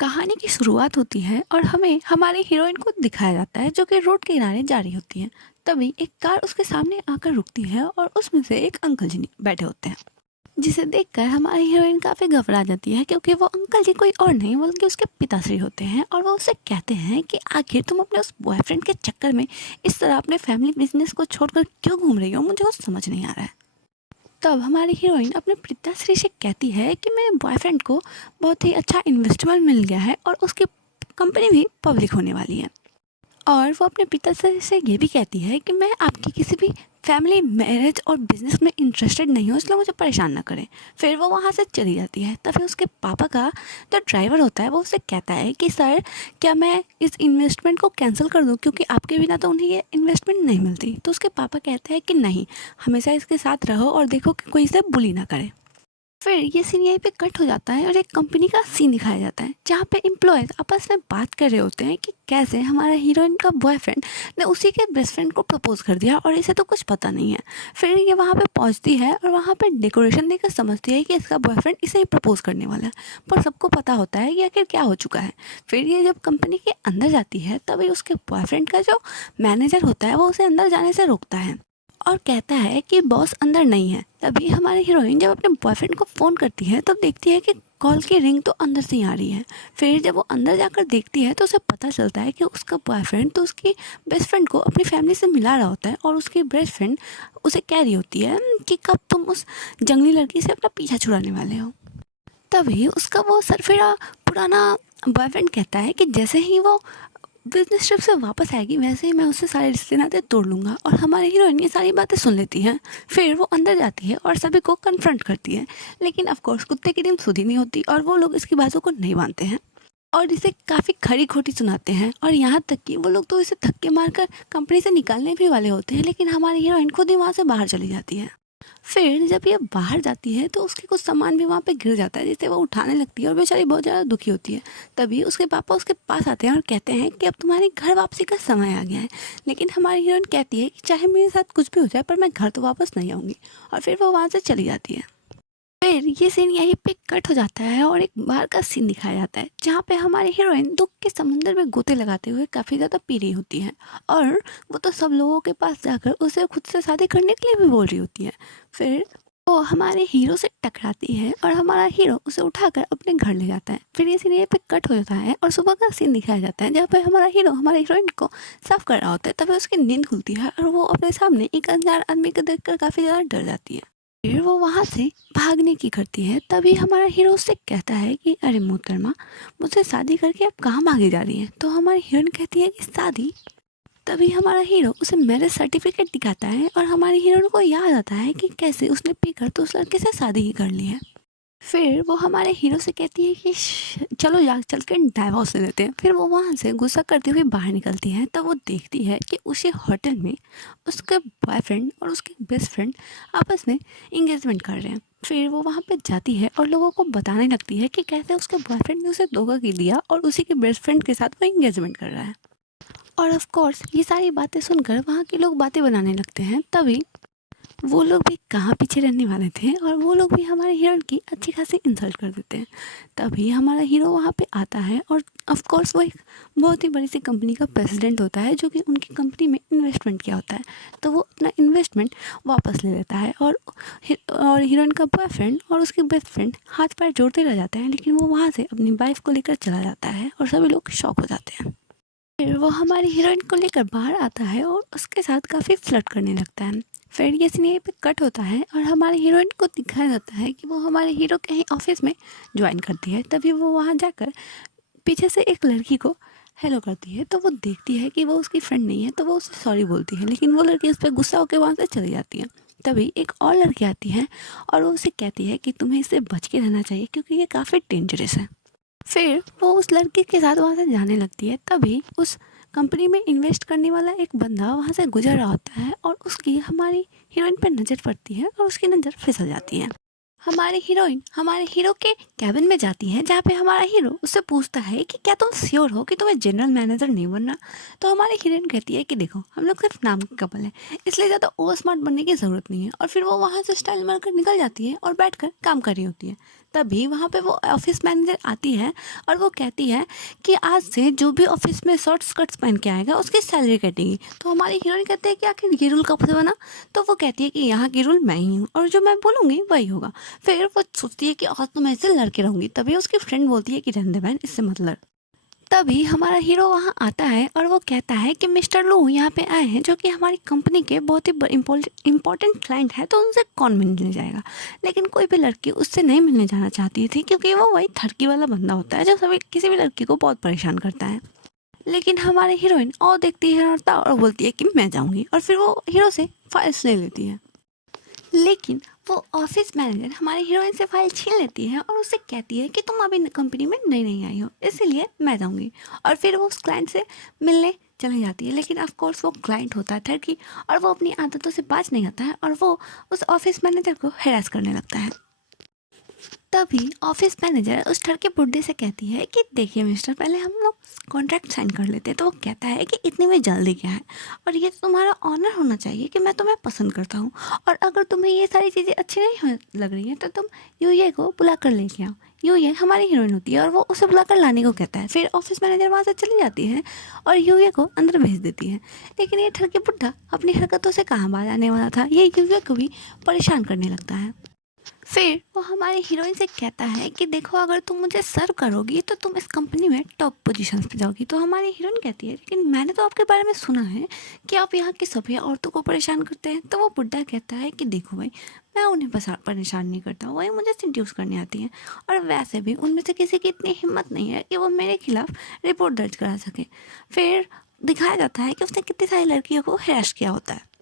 कहानी की शुरुआत होती है और हमें हमारी हीरोइन को दिखाया जाता है जो कि रोड के किनारे जा रही होती है। तभी एक कार उसके सामने आकर रुकती है और उसमें से एक अंकल जी बैठे होते हैं, जिसे देखकर हमारी हीरोइन काफ़ी घबरा जाती है क्योंकि वो अंकल जी कोई और नहीं बल्कि उसके पिताश्री होते हैं। और वो उससे कहते हैं कि आखिर तुम अपने उस बॉयफ्रेंड के चक्कर में इस तरह अपने फैमिली बिजनेस को छोड़कर क्यों घूम रही हो, मुझे वो समझ नहीं आ रहा है। तब हमारी हीरोइन अपने पिताश्री से कहती है कि मेरे बॉयफ्रेंड को बहुत ही अच्छा इन्वेस्टमेंट मिल गया है और उसकी कंपनी भी पब्लिक होने वाली है। और वो अपने पिताश्री से ये भी कहती है कि मैं आपकी किसी भी फैमिली मैरिज और बिजनेस में इंटरेस्टेड नहीं हूँ, इसलिए मुझे परेशान ना करें। फिर वो वहाँ से चली जाती है। तभी उसके पापा का जो ड्राइवर होता है वो उससे कहता है कि सर, क्या मैं इस इन्वेस्टमेंट को कैंसिल कर दूँ, क्योंकि आपके बिना तो उन्हें ये इन्वेस्टमेंट नहीं मिलती। तो उसके पापा कहते हैं कि नहीं, हमेशा इसके साथ रहो और देखो कि कोई इसे बुली ना करे। फिर ये सीन यहीं पे कट हो जाता है और एक कंपनी का सीन दिखाया जाता है जहाँ पे एम्प्लॉयज़ आपस में बात कर रहे होते हैं कि कैसे हमारा हीरोइन का बॉयफ्रेंड ने उसी के बेस्ट फ्रेंड को प्रपोज कर दिया और इसे तो कुछ पता नहीं है। फिर ये वहाँ पे पहुँचती है और वहाँ पे डेकोरेशन देखकर समझती है कि इसका बॉयफ्रेंड इसे ही प्रपोज करने वाला है। पर सबको पता होता है कि आखिर क्या हो चुका है। फिर ये जब कंपनी के अंदर जाती है तभी उसके बॉयफ्रेंड का जो मैनेजर होता है वो उसे अंदर जाने से रोकता है और कहता है कि बॉस अंदर नहीं है। तभी हमारी हीरोइन जब अपने बॉयफ्रेंड को फ़ोन करती है तो देखती है कि कॉल की रिंग तो अंदर से ही आ रही है। फिर जब वो अंदर जाकर देखती है तो उसे पता चलता है कि उसका बॉयफ्रेंड तो उसकी बेस्ट फ्रेंड को अपनी फैमिली से मिला रहा होता है और उसकी बेस्ट फ्रेंड उसे कह रही होती है कि कब तुम उस जंगली लड़की से अपना पीछा छुड़ाने वाले हो। तभी उसका वो सरफिरा पुराना बॉयफ्रेंड कहता है कि जैसे ही वो बिजनेस ट्रिप से वापस आएगी वैसे ही मैं उससे सारे रिश्ते नाते तोड़ लूँगा। और हमारी हीरोइन ये सारी बातें सुन लेती है। फिर वो अंदर जाती है और सभी को कन्फ्रंट करती है, लेकिन ऑफ कोर्स कुत्ते की नींद सुधी नहीं होती और वो लोग इसकी बातों को नहीं मानते हैं और इसे काफ़ी खरी खोटी सुनाते हैं। और यहाँ तक कि वो लोग तो इसे धक्के मारकर कंपनी से निकालने भी वाले होते हैं, लेकिन हमारी हीरोइन खुद ही वहाँ से बाहर चली जाती है। फिर जब ये बाहर जाती है तो उसके कुछ सामान भी वहाँ पे गिर जाता है, जिसे वो उठाने लगती है और बेचारी बहुत ज़्यादा दुखी होती है। तभी उसके पापा उसके पास आते हैं और कहते हैं कि अब तुम्हारी घर वापसी का समय आ गया है। लेकिन हमारी हीरोइन कहती है कि चाहे मेरे साथ कुछ भी हो जाए पर मैं घर तो वापस नहीं आऊँगी। और फिर वो वहाँ से चली जाती है। फिर ये सीन यहीं पे कट हो जाता है और एक बार का सीन दिखाया जाता है जहाँ पे हमारी हीरोइन दुख के समुंदर में गोते लगाते हुए काफ़ी ज़्यादा पी रही होती है। और वो तो सब लोगों के पास जाकर उसे खुद से शादी करने के लिए भी बोल रही होती है। फिर वो हमारे हीरो से टकराती है और हमारा हीरो उसे उठाकर अपने घर ले जाता है। फिर ये सीन यहीं पे कट हो जाता है और सुबह का सीन दिखाया जाता है जहाँ पे हमारा हीरो हमारे हीरोइन को साफ कर रहा होता है। तभी उसकी नींद खुलती है और वो अपने सामने एक अनजान आदमी को देखकर काफ़ी ज़्यादा डर जाती है। फिर वो वहाँ से भागने की करती है। तभी हमारा हीरो उससे कहता है कि अरे मोहतरमा, मुझसे शादी करके आप कहाँ भागे जा रही हैं। तो हमारी हीरोइन कहती है कि शादी। तभी हमारा हीरो उसे मैरिज सर्टिफिकेट दिखाता है और हमारी हीरोइन को याद आता है कि कैसे उसने पी कर तो उस लड़के से शादी ही कर ली है। फिर वो हमारे हीरो से कहती है कि चलो यार चल के डाइवोर्स ले लेते हैं। फिर वो वहाँ से गुस्सा करते हुए बाहर निकलती है। तब वो देखती है कि उसी होटल में उसके बॉयफ्रेंड और उसकी बेस्ट फ्रेंड आपस में इंगेजमेंट कर रहे हैं। फिर वो वहाँ पे जाती है और लोगों को बताने लगती है कि कैसे उसके बॉयफ्रेंड ने उसे धोखा की दिया और उसी के बेस्ट फ्रेंड के साथ वो इंगेजमेंट कर रहा है। और ऑफ कोर्स ये सारी बातें सुनकर वहाँ के लोग बातें बनाने लगते हैं। तभी वो लोग भी कहाँ पीछे रहने वाले थे और वो लोग भी हमारे हीरो की अच्छी खासी इंसल्ट कर देते हैं। तभी हमारा हीरो वहाँ पे आता है और ऑफ कोर्स वो एक बहुत ही बड़ी सी कंपनी का प्रेसिडेंट होता है जो कि उनकी कंपनी में इन्वेस्टमेंट किया होता है। तो वो अपना इन्वेस्टमेंट वापस ले लेता है और हीरोइन का बॉयफ्रेंड और उसके बेस्ट फ्रेंड हाथ पैर जोड़ते रह जाते हैं, लेकिन वो वहाँ से अपनी वाइफ को लेकर चला जाता है और सभी लोग शॉक हो जाते हैं। फिर वो हमारी हीरोइन को लेकर बाहर आता है और उसके साथ काफ़ी फ्लर्ट करने लगता है। फिर ये सीन यहीं पे कट होता है और हमारे हीरोइन को दिखाया जाता है कि वो हमारे हीरो के ही ऑफिस में ज्वाइन करती है। तभी वो वहाँ जाकर पीछे से एक लड़की को हेलो करती है। तो वो देखती है कि वो उसकी फ्रेंड नहीं है, तो वो उसे सॉरी बोलती है, लेकिन वो लड़की उस पर गुस्सा होकर वहाँ से चली जाती है। तभी एक और लड़की आती है और वो उसे कहती है कि तुम्हें इससे बच के रहना चाहिए क्योंकि ये काफ़ी डेंजरस है। फिर वो उस लड़के के साथ वहाँ से जाने लगती है। तभी उस कंपनी में इन्वेस्ट करने वाला एक बंदा वहाँ से गुजर रहा होता है और उसकी हमारी हीरोइन पर नज़र पड़ती है और उसकी नज़र फिसल जाती है। हमारी हीरोइन हमारे हीरो के कैबिन में जाती है जहाँ पे हमारा हीरो उससे पूछता है कि क्या तुम श्योर हो कि तुम्हें जनरल मैनेजर नहीं बनना। तो हमारी हीरोइन कहती है कि देखो, हम लोग सिर्फ नाम के कपल हैं, इसलिए ज़्यादा ओवर स्मार्ट बनने की ज़रूरत नहीं है। और फिर वो वहाँ से स्टाइल मारकर निकल जाती है और बैठकर काम कर रही होती है। तभी वहाँ पे वो ऑफिस मैनेजर आती है और वो कहती है कि आज से जो भी ऑफिस में शॉर्ट स्कर्ट्स पहन के आएगा उसकी सैलरी कटेगी। तो हमारी हीरोइन कहते हैं कि आखिर ये रूल कब से बना? तो वो कहती है कि यहाँ की रूल मैं ही हूँ और जो मैं बोलूँगी वही होगा। फिर वो सोचती है कि आज तो मैं इससे लड़के रहूँगी। तभी उसकी फ्रेंड बोलती है कि रहने दे बहन, इससे मत लड़। तभी हमारा हीरो वहाँ आता है और वो कहता है कि मिस्टर लू यहाँ पे आए हैं जो कि हमारी कंपनी के बहुत ही इम्पोर्टेंट क्लाइंट है, तो उनसे कौन मिलने जाएगा। लेकिन कोई भी लड़की उससे नहीं मिलने जाना चाहती थी क्योंकि वो वही ठरकी वाला बंदा होता है जो सभी किसी भी लड़की को बहुत परेशान करता है। लेकिन हमारे हीरोइन और देखती है और बोलती है कि मैं जाऊँगी और फिर वो हीरो से फाइल्स ले लेती है। लेकिन वो ऑफिस मैनेजर हमारी हीरोइन से फाइल छीन लेती है और उससे कहती है कि तुम अभी कंपनी में नई नई आई हो, इसीलिए मैं जाऊंगी। और फिर वो उस क्लाइंट से मिलने चली जाती है। लेकिन ऑफ कोर्स वो क्लाइंट होता है ठरकी और वो अपनी आदतों से बाज नहीं आता है और वो उस ऑफिस मैनेजर को हैरास करने लगता है। तभी ऑफिस मैनेजर उस ठरके बुड्ढे से कहती है कि देखिए मिस्टर, पहले हम लोग कॉन्ट्रैक्ट साइन कर लेते हैं। तो वो कहता है कि इतनी में जल्दी क्या है, और ये तो तुम्हारा ऑनर होना चाहिए कि मैं तुम्हें पसंद करता हूँ, और अगर तुम्हें ये सारी चीज़ें अच्छी नहीं लग रही हैं तो तुम यूए को बुला कर लेके आओ। यूए हमारी हीरोइन होती है और वो उसे बुला कर लाने को कहता है। फिर ऑफिस मैनेजर वहाँ से चली जाती है और यूए को अंदर भेज देती है। लेकिन ये ठरके बुड्ढा अपनी हरकतों से कहाँ बाज आने वाला था, ये यूए को भी परेशान करने लगता है। फिर वो हमारी हीरोइन से कहता है कि देखो, अगर तुम मुझे सर्व करोगी तो तुम इस कंपनी में टॉप पोजीशंस पे जाओगी। तो हमारी हीरोइन कहती है लेकिन मैंने तो आपके बारे में सुना है कि आप यहाँ की सभी औरतों को परेशान करते हैं। तो वो बुड्ढा कहता है कि देखो भाई, मैं उन्हें परेशान नहीं करता, वही मुझे सिड्यूस करने आती हैं, और वैसे भी उनमें से किसी की इतनी हिम्मत नहीं है कि वो मेरे खिलाफ रिपोर्ट दर्ज करा सके। फिर दिखाया जाता है कि उसने कितनी सारी लड़कियों को हैरेस किया होता है।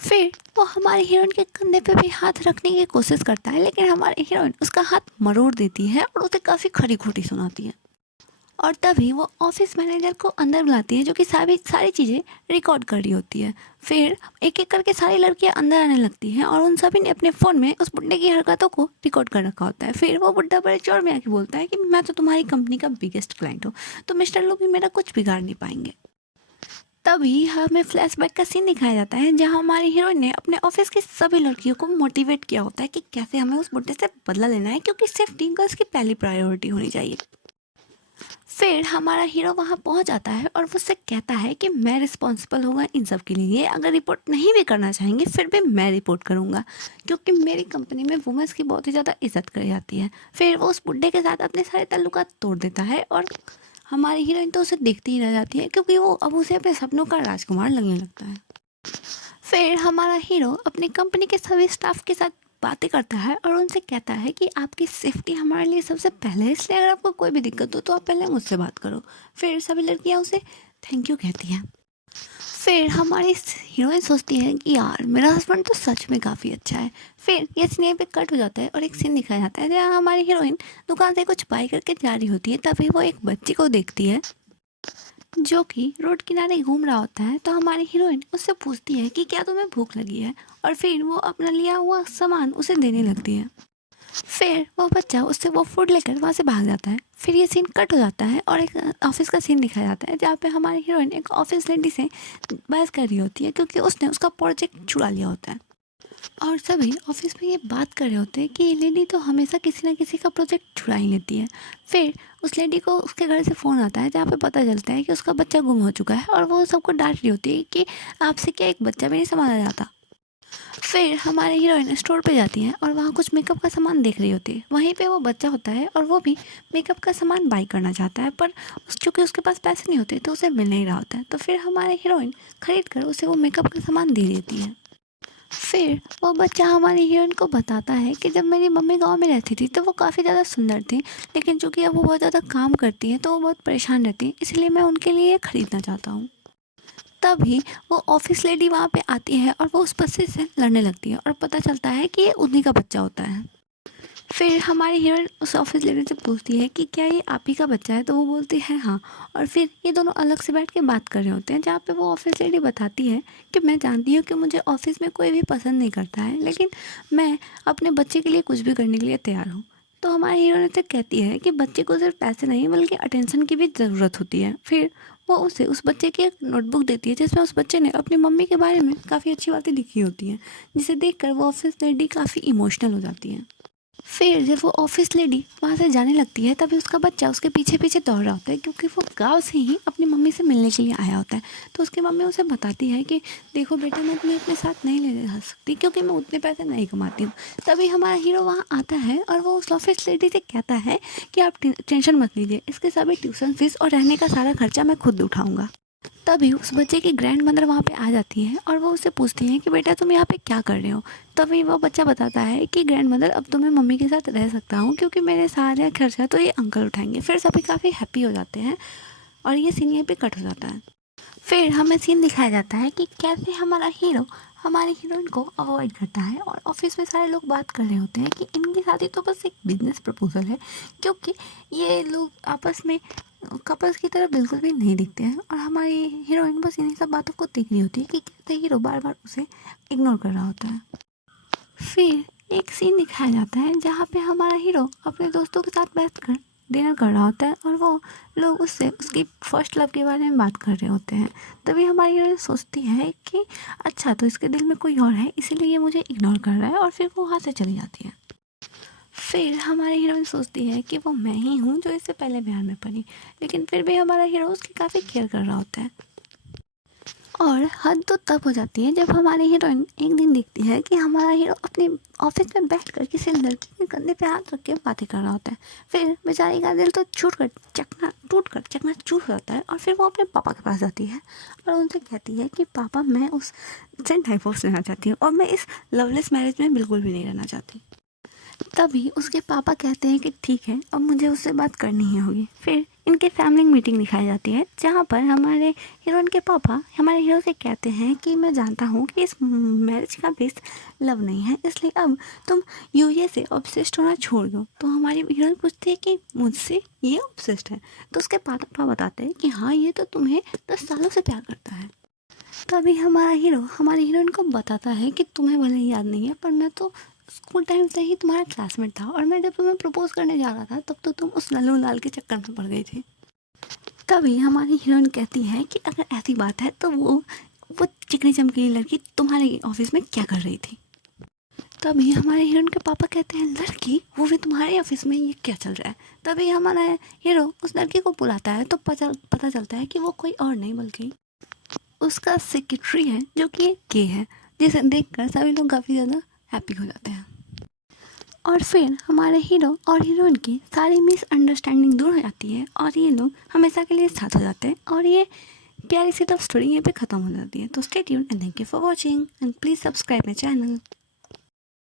फिर वो हमारी हीरोइन के कंधे पे भी हाथ रखने की कोशिश करता है, लेकिन हमारी हीरोइन उसका हाथ मरोड़ देती है और उसे काफ़ी खरी खोटी सुनाती है। और तभी वो ऑफिस मैनेजर को अंदर बुलाती है जो कि सारी चीज़ें रिकॉर्ड कर रही होती है। फिर एक एक करके सारी लड़कियां अंदर आने लगती हैं और उन सभी ने अपने फ़ोन में उस बुड्ढे की हरकतों को रिकॉर्ड कर रखा होता है। फिर वो बुड्ढा बड़े चौड़ में आके बोलता है कि मैं तो तुम्हारी कंपनी का बिगेस्ट क्लाइंट हूँ, तो मिस्टर लोग भी मेरा कुछ बिगाड़ नहीं पाएंगे। तभी हमें फ्लैशबैक का सीन दिखाया जाता है जहां हमारी हीरोइन ने अपने ऑफिस की सभी लड़कियों को मोटिवेट किया होता है कि कैसे हमें उस बुड्ढे से बदला लेना है, क्योंकि सेफ्टी गर्ल्स की पहली प्रायोरिटी होनी चाहिए। फिर हमारा हीरो वहां पहुंच जाता है और उससे कहता है कि मैं रिस्पॉन्सिबल होगा इन सब के लिए, अगर रिपोर्ट नहीं भी करना चाहेंगे फिर भी मैं रिपोर्ट करूंगा, क्योंकि मेरी कंपनी में वुमेंस की बहुत ही ज़्यादा इज्जत करी जाती है। फिर वो उस बुड्ढे के साथ अपने सारे ताल्लुकात तोड़ देता है और हमारी हीरोइन तो उसे देखती ही रह जाती है, क्योंकि वो अब उसे अपने सपनों का राजकुमार लगने लगता है। फिर हमारा हीरो अपनी कंपनी के सभी स्टाफ के साथ बातें करता है और उनसे कहता है कि आपकी सेफ्टी हमारे लिए सबसे पहले है, इसलिए अगर आपको कोई भी दिक्कत हो तो आप पहले मुझसे बात करो। फिर सभी लड़कियां उसे थैंक यू कहती हैं। फिर हमारी हीरोइन सोचती है कि यार मेरा हस्बैंड तो सच में काफ़ी अच्छा है। फिर ये सीन यहीं पे कट हो जाता है और एक सीन दिखाया जाता है जहाँ हमारी हीरोइन दुकान से कुछ बाई करके जा रही होती है। तभी वो एक बच्चे को देखती है जो कि रोड किनारे घूम रहा होता है। तो हमारी हीरोइन उससे पूछती है कि क्या तुम्हें भूख लगी है, और फिर वो अपना लिया हुआ सामान उसे देने लगती है। फिर वो बच्चा उससे वो फूड लेकर वहाँ से भाग जाता है। फिर ये सीन कट हो जाता है और एक ऑफिस का सीन दिखाया जाता है जहाँ पे हमारी हीरोइन एक ऑफिस लेडी से बहस कर रही होती है क्योंकि उसने उसका प्रोजेक्ट चुरा लिया होता है। और सभी ऑफिस में ये बात कर रहे होते हैं कि ये लेडी तो हमेशा किसी ना किसी का प्रोजेक्ट चुरा ही लेती है। फिर उस लेडी को उसके घर से फ़ोन आता है जहाँ पे पता चलता है कि उसका बच्चा गुम हो चुका है, और वो सबको डांट रही होती है कि आपसे क्या एक बच्चा भी नहीं संभाला जाता। फिर हमारी हीरोइन स्टोर पे जाती है और वहाँ कुछ मेकअप का सामान देख रही होती है। वहीं पे वो बच्चा होता है और वो भी मेकअप का सामान बाई करना चाहता है, पर चूँकि उसके पास पैसे नहीं होते तो उसे मिल नहीं रहा होता है। तो फिर हमारी हीरोइन खरीद कर उसे वो मेकअप का सामान दे देती है। फिर वो बच्चा हमारी हीरोइन को बताता है कि जब मेरी मम्मी गांव में रहती थी तो वो काफ़ी ज़्यादा सुंदर थी, लेकिन चूँकि अब वो बहुत ज़्यादा काम करती हैं तो वो बहुत परेशान रहती हैं, इसलिए मैं उनके लिए ये ख़रीदना चाहता हूँ। तभी वो ऑफिस लेडी वहाँ पे आती है और वो उस बच्चे से लड़ने लगती है और पता चलता है कि ये उन्हीं का बच्चा होता है। फिर हमारी हीरोइन उस ऑफिस लेडी से पूछती है कि क्या ये आप ही का बच्चा है, तो वो बोलती है हाँ। और फिर ये दोनों अलग से बैठ के बात कर रहे होते हैं जहाँ पे वो ऑफिस लेडी बताती है कि मैं जानती हूँ कि मुझे ऑफिस में कोई भी पसंद नहीं करता है, लेकिन मैं अपने बच्चे के लिए कुछ भी करने के लिए तैयार हूँ। तो हमारी हीरोइन से कहती है कि बच्चे को सिर्फ पैसे नहीं बल्कि अटेंशन की भी ज़रूरत होती है। फिर वो उसे उस बच्चे की एक नोटबुक देती है जिसमें उस बच्चे ने अपनी मम्मी के बारे में काफ़ी अच्छी बातें लिखी होती हैं, जिसे देखकर वो ऑफिस लेडी काफ़ी इमोशनल हो जाती है। फिर जब वो ऑफिस लेडी वहाँ से जाने लगती है तभी उसका बच्चा उसके पीछे पीछे दौड़ रहा होता है, क्योंकि वो गांव से ही अपनी मम्मी से मिलने के लिए आया होता है। तो उसकी मम्मी उसे बताती है कि देखो बेटा, मैं तुम्हें अपने साथ नहीं ले जा सकती क्योंकि मैं उतने पैसे नहीं कमाती हूँ। तभी हमारा हीरो वहाँ आता है और वो उस ऑफिस लेडी से कहता है कि आप टेंशन मत लीजिए, इसके सभी ट्यूशन फीस और रहने का सारा खर्चा मैं खुद उठाऊँगा। तभी उस बच्चे की ग्रैंड मदर वहाँ पे आ जाती है और वो उससे पूछती है कि बेटा तुम यहाँ पे क्या कर रहे हो। तभी वो बच्चा बताता है कि ग्रैंड मदर, अब तो मैं मम्मी के साथ रह सकता हूँ क्योंकि मेरे सारे खर्चा तो ये अंकल उठाएंगे। फिर सभी काफ़ी हैप्पी हो जाते हैं और ये सीन यहीं पे कट हो जाता है। फिर हमें सीन दिखाया जाता है कि कैसे हमारा हीरो हमारी हीरोइन को अवॉइड करता है और ऑफिस में सारे लोग बात कर रहे होते हैं कि इनकी शादी तो बस एक बिजनेस प्रपोजल है, क्योंकि ये लोग आपस में कपल्स की तरह बिल्कुल भी नहीं दिखते हैं। और हमारी हीरोइन बस इन्हीं सब बातों को देख रही होती है कि कैसे हीरो बार बार उसे इग्नोर कर रहा होता है। फिर एक सीन दिखाया जाता है जहाँ पे हमारा हीरो अपने दोस्तों के साथ बैठकर डिनर कर रहा होता है और वो लोग उससे उसकी फर्स्ट लव के बारे में बात कर रहे होते हैं। तभी हमारी हीरोइन सोचती है कि अच्छा, तो इसके दिल में कोई और है, इसीलिए ये मुझे इग्नोर कर रहा है, और फिर वो वहाँ से चली जाती है। फिर हमारी हीरोइन सोचती है कि वो मैं ही हूँ जो इससे पहले प्यार में पड़ी, लेकिन फिर भी हमारा हीरो उसकी काफ़ी केयर कर रहा होता है। और हद तो तब हो जाती है जब हमारी हीरोइन एक दिन देखती है कि हमारा हीरो अपने ऑफिस में बैठकर किसी लड़की के कंधे पे हाथ रख के बातें कर रहा होता है। फिर बेचारी का दिल तो टूट कर चकना चूर जाता है और फिर वो अपने पापा के पास जाती है और उनसे कहती है कि पापा, मैं उससे डाइवोर्स लेना चाहती हूँ और मैं इस लवलेस मैरिज में बिल्कुल भी नहीं रहना चाहती। तभी उसके पापा कहते हैं कि ठीक है, अब मुझे उससे बात करनी ही होगी। फिर इनके फैमिली मीटिंग दिखाई जाती है जहाँ पर हमारे हीरोइन के पापा हमारे हीरो से कहते हैं कि मैं जानता हूँ कि इस मैरिज का बेस लव नहीं है, इसलिए अब तुम यूए से ऑब्सेस्ड होना छोड़ दो। तो हमारी हीरोइन पूछती है कि मुझसे ये ऑब्सेस्ड है। तो उसके पापा बताते हैं कि हाँ, ये तो तुम्हें 10 सालों से प्यार करता है। तभी हमारा हीरो हमारी हीरोइन को बताता है कि तुम्हें भले ही याद नहीं है, पर मैं तो स्कूल टाइम से ही तुम्हारा क्लासमेट था और मैं जब तुम्हें प्रपोज करने जा रहा था तब तो तुम उस लल्लू लाल के चक्कर में पड़ गई थी। तभी हमारी हीरोइन कहती है कि अगर ऐसी बात है तो वो चिकनी चमकीली लड़की तुम्हारे ऑफिस में क्या कर रही थी। तभी हमारे हीरोइन के पापा कहते हैं, लड़की, वो भी तुम्हारे ऑफिस में, ये क्या चल रहा है। तभी हमारा हीरो उस लड़की को बुलाता है तो पता चलता है कि वो कोई और नहीं बल्कि उसका सेक्रेटरी है, जो कि एक गे है, जिसे देखकर सभी लोग काफ़ी ज़्यादा हैप्पी हो जाते हैं। और फिर हमारे हीरो और हीरोइन की सारी मिसअंडरस्टैंडिंग दूर हो जाती है और ये लोग हमेशा के लिए साथ हो जाते हैं और ये प्यारी सी लव स्टोरी यहाँ पे ख़त्म हो जाती है। तो stay tuned and thank you for watching and please subscribe my channel.